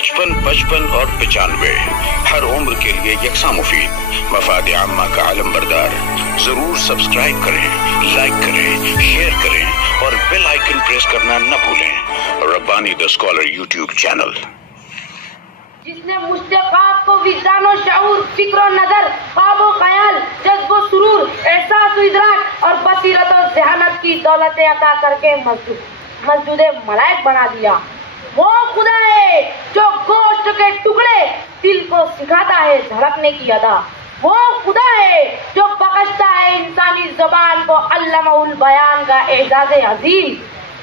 55 55 اور 95 ہر عمر کے لیے یکساں مفید، مفاد عامہ کا عالم بردار۔ ضرور سبسکرائب کریں، لائک کریں، شیئر کریں اور بیل آئیکن پریس کرنا نہ بھولیں۔ ربانی دا اسکالر یوٹیوب چینل، جس نے مشتاقات کو وجدان و شعور، فکر و نظر، خواب و خیال، جذب و سرور، احساس و ادراک اور بصیرت و ذہانت کی دولت عطا کر کے مسجود ملائک بنا دیا۔ وہ خدا ہے جو گوشت کے ٹکڑے دل کو سکھاتا ہے دھڑکنے کی ادا۔ وہ خدا ہے جو بخشتا ہے انسانی زبان کو علمہ البیان کا اعزاز عظیم۔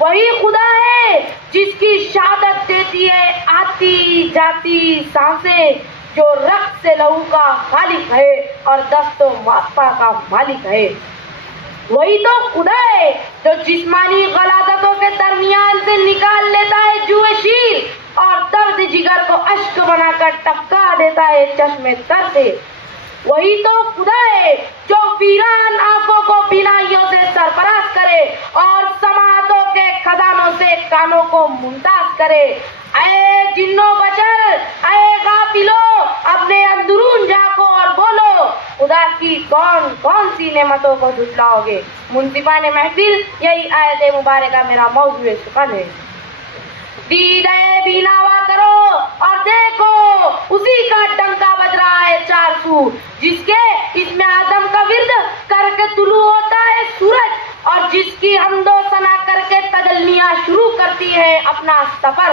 وہی خدا ہے جس کی شہادت دیتی ہے آتی جاتی سانسیں، جو رقص سے لہو کا خالق ہے اور دست و پا کا مالک ہے۔ وہی تو خدا ہے جو جسمانی غلاظتوں کے درمیان سے نکال لیتا ہے جوئے شیر اور درد جگر کو اشک بنا کر ٹپکا دیتا ہے چشمے تر سے۔ وہی تو خدا ہے جو ویران آنکھوں کو بینائیوں سے سرفراز کرے اور سماعتوں کے خزانوں سے کانوں کو ممتاز کرے۔ اے جنو بشر، اے غافلو، اپنے اندرون جھانکو اور بولو، خدا کی کون کون سی نعمتوں کو جھٹلاؤ گے۔ منصفان محفل، یہی آیت مبارکہ میرا موضوع سخن ہے۔ دیدہ بیناوا کرو اور دیکھو، اسی کا ڈنکا بج رہا ہے چار سو، جس کے اسم اعظم کا ورد کر کے طلوع ہوتا ہے سورج، اور جس کی حمد و ثنا کر کے تجلیاں شروع کرتی ہے اپنا سفر۔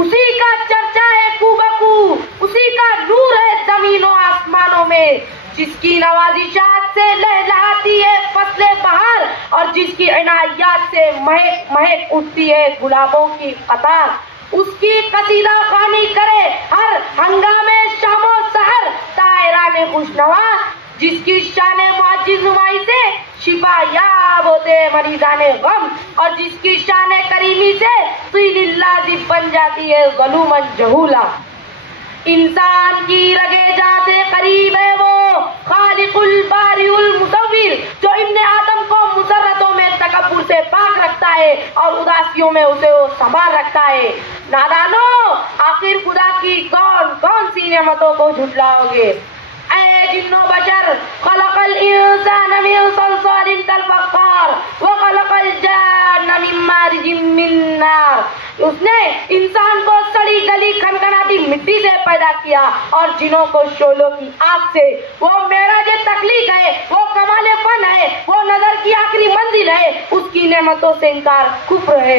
اسی کا چرچا ہے کو بکو، اسی کا نور ہے زمین و آسمانوں میں، جس کی نوازشات سے لہلہاتی ہے فصل بہار اور جس کی عنایات سے مہک مہک اٹھتی ہے گلابوں کی قطار۔ اس کی قصیدہ خوانی کرے ہر ہنگامے شام و سحر طائران خوشنوا، جس کی شان معجز نمائی سے شفا یاب ہوتے مریضان غم، اور جس کی شان کریمی سے طین اللازم بن جاتی ہے ظلوماً جہولا۔ انسان کی رگے جاں سے قریب ہے وہ خالق الباری المصور، جو ابن آدم کو مسرتوں میں تکبر سے پاک رکھتا ہے اور اداسیوں میں اسے وہ سنبھال رکھتا ہے۔ نادانو، آخر خدا کی کون کون سی نعمتوں کو جھٹلاؤ گے۔ اے جنو بشر، خلق الانسان من صلصال کالفخار وخلق الجان من مارج من نار۔ اس نے انسان کو سڑی گلی کھنکھناتی مٹی سے پیدا کیا اور جنوں کو شعلوں کی آگ سے۔ وہ معراج تخلیق ہے، وہ کمال فن ہے، وہ نظر کی آخری منزل ہے، اس کی نعمتوں سے انکار کفر ہے۔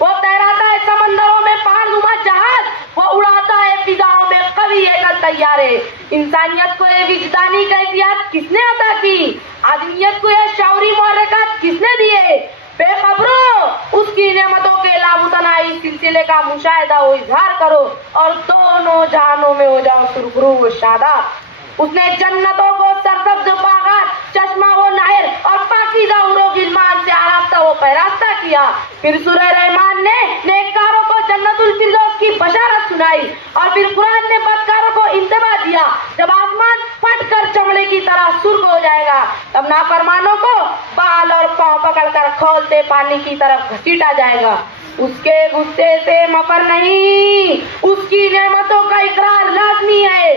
وہ تیراتا ہے سمندروں میں پہاڑ نما جہاز، وہ اڑاتا ہے فضاؤں میں قوی ایکل طیارے۔ انسانیت کو یہ وجدانی کیفیات کس نے عطا کی؟ آدمیت کو یہ شعوری محرکات کس نے دیے؟ بے خبرو، اس کی نعمتوں کے لامتناہی سلسلے کا مشاہدہ و اظہار کرو اور دونوں جہانوں میں ہو جاؤ سرخرو و شاداب۔ اس نے جنتوں کو سرسبز باغات، چشمہ و نہر اور پاکیزہ حور و غلمان سے آراستہ و پیراستہ کیا۔ پھر سورہ رحمان نے نیککاروں کو جنت الفردوس کی بشارت سنائی، اور پھر قرآن نے بدکاروں کو انتباہ دیا۔ جب آسمان پھٹ کر چمڑے کی طرح سرخ ہو جائے گا، تب نافرمانوں کو بال اور پاؤں پکڑ کر کھولتے پانی کی طرف گھسیٹا جائے گا۔ اس کے غصے سے مفر نہیں، اس کی نعمتوں کا اقرار لازمی ہے۔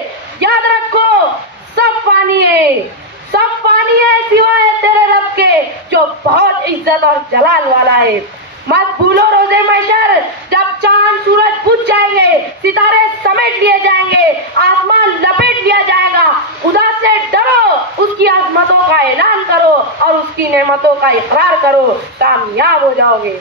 یاد رکھو، سب فانی ہے، سب فانی ہے سوائے تیرے رب کے جو بہت عزت اور جلال والا ہے۔ مت بھولو روز محشر، جب چاند سورج بجھ جائیں گے، ستارے سمیٹ لیے جائیں گے، آسمان لپیٹ لیا جائے گا، خدا سے ڈرو، اس کی عظمتوں کا اعلان کرو اور اس کی نعمتوں کا اقرار کرو، کامیاب ہو جاؤ گے۔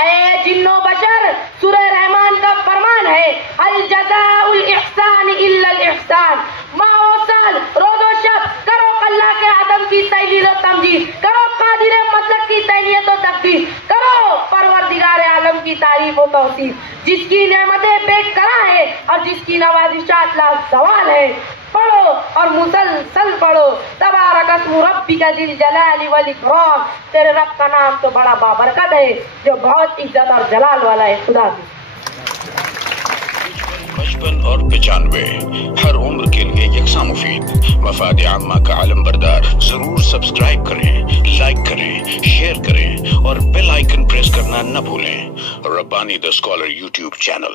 اے جنو بشر، سورہ رحمان کا فرمان ہے، هل جزاء الاحسان الا الاحسان۔ ماہ و سال، روز و شب کرو اللہ کے عدم کی تحلیل و تمجید، کرو قادر مطلق کی تہنیت و تقدیس، کرو پروردگار عالم کی تعریف و توصیف، جس کی نعمتیں بے کرا ہیں اور جس کی نوازشات لازوال ہیں۔ پڑھو اور مسلسل پڑھو، تبارک اسم ربک ذی الجلال والاکرام۔ تیرے رب کا نام تو بڑا بابرکت ہے جو بہت عزت اور جلال والا ہے۔ خدا حافظ۔ 55 اور 95 ہر عمر کے لیے یکساں مفید، مفاد عامہ کا عالم بردار۔ ضرور سبسکرائب کریں، لائک کریں، شیئر کریں اور بیل آئیکن پریس کرنا نہ بھولیں۔ ربانی دا اسکالر یوٹیوب چینل۔